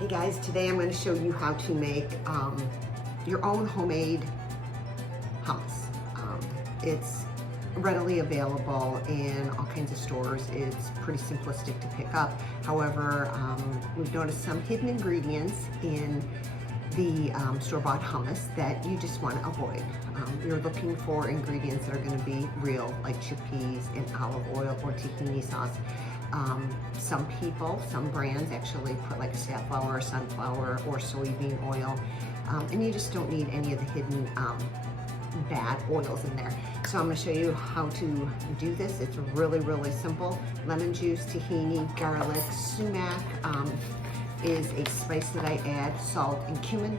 Hey guys, today I'm going to show you how to make your own homemade hummus. It's readily available in all kinds of stores. It's pretty simplistic to pick up. However, we've noticed some hidden ingredients in the store-bought hummus that you just want to avoid. You're looking for ingredients that are going to be real, like chickpeas and olive oil or tahini sauce. Some people, some brands actually put like a safflower or sunflower or soybean oil, and you just don't need any of the hidden bad oils in there. So I'm going to show you how to do this. It's really simple. Lemon juice, tahini, garlic, sumac is a spice that I add, salt and cumin,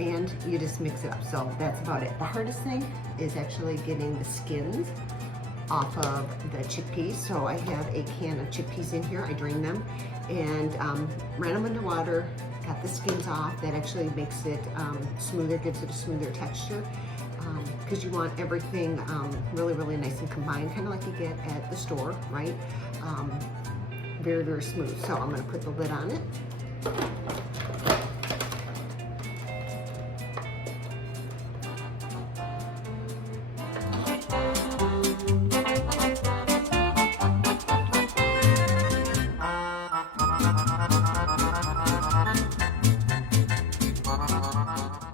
and you just mix it up. So that's about it. The hardest thing is actually getting the skins off of the chickpeas. So I have a can of chickpeas in here. I drain them and ran them into water, got the skins off. That actually makes it smoother, gives it a smoother texture, because you want everything really nice and combined, kind of like you get at the store, right? Very smooth. So I'm going to put the lid on it.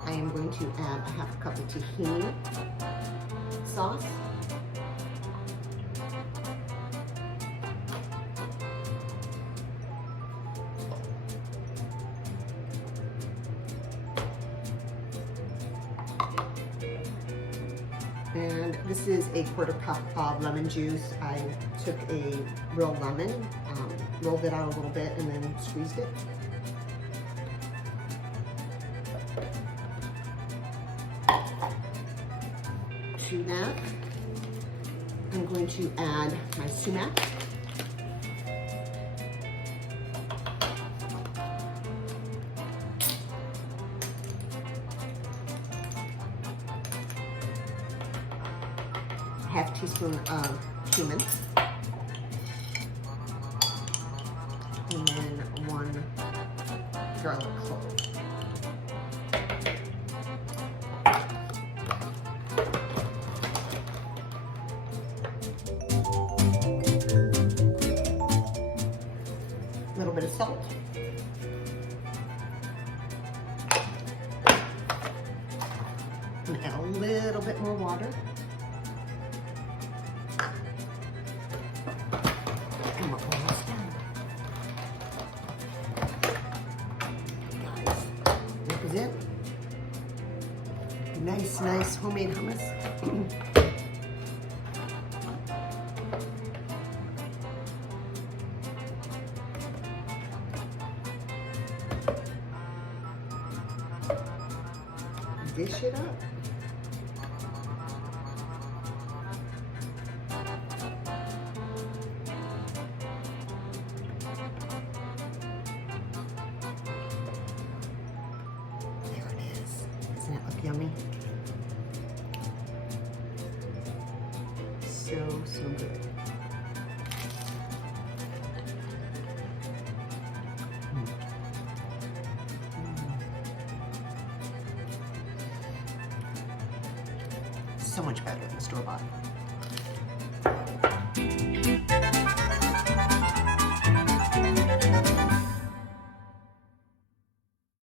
I am going to add a half a cup of tahini sauce. And this is a quarter cup of lemon juice. I took a real lemon, rolled it out a little bit, and then squeezed it. To that, I'm going to add my sumac. Half teaspoon of cumin, and then 1 garlic clove. A little bit of salt. And add a little bit more water. And we're almost done. Guys, this is it. Nice homemade hummus. Dish it up. There it is. Doesn't it look yummy? So good. So much better than the store-bought.